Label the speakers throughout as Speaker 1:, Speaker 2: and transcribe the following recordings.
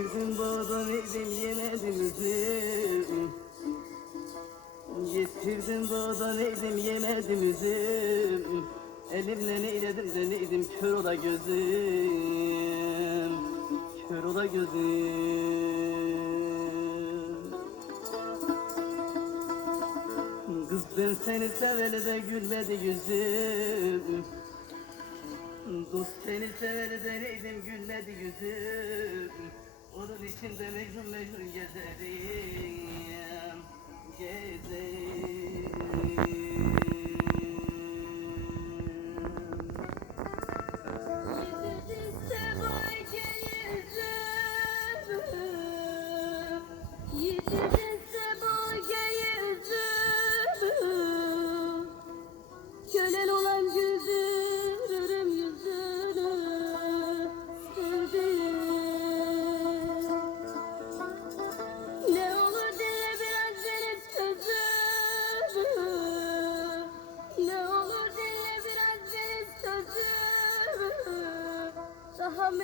Speaker 1: Yüzüm bağdan edim yemedim üzüm Getirdim bağdan edim yemedim üzüm Elimle neyledim de neydim kör ola gözüm Kör ola gözüm. Kız ben seni seveli de gülmedi yüzüm. Dost seni seveli de neydim gülmedi yüzüm. Onun içinde mecnun mecnun gezerim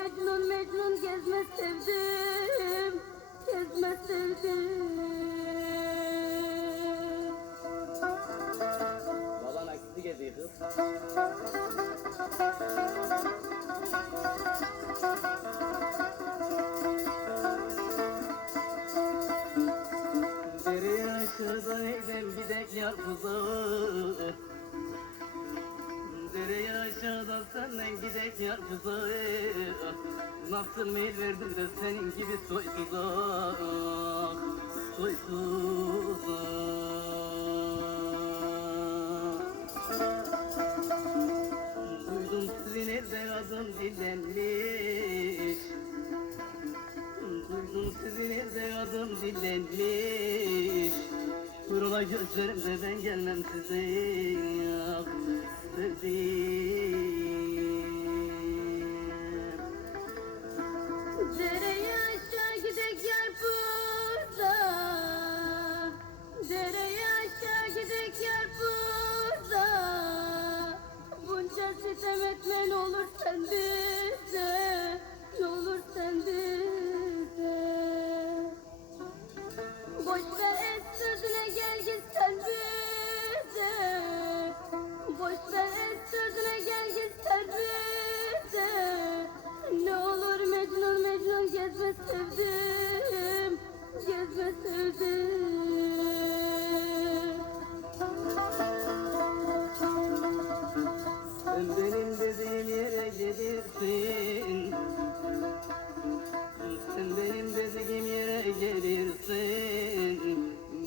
Speaker 2: Mecnun Mecnun gezme sevdim Gezme sevdim.
Speaker 1: Baban aksisi geziyor kız. Dere aşağıda eylem gidek yarpıza Dereye aşağıda senden gidek yarpıza Nasıl meyil verdim de senin gibi soysuza. Soysuza. Duydum sizin evde adım dillenmiş. Duydum sizin evde adım dillenmiş Kurula gözlerimde ben gelmem size Sevdiğim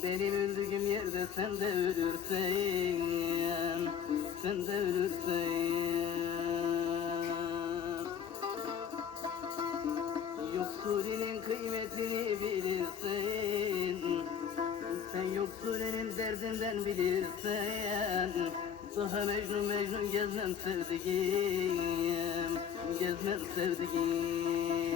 Speaker 1: Benim öldüğüm yerde sen de ölürsen. Sen de ölürsen. Yoksulinin kıymetini bilirsin Sen yoksulinin derdinden bilirsen. Daha Mecnun Mecnun gezmem sevdiğim Gezmem sevdiğim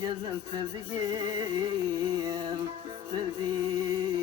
Speaker 1: gezen sevdiğim sevdiğim.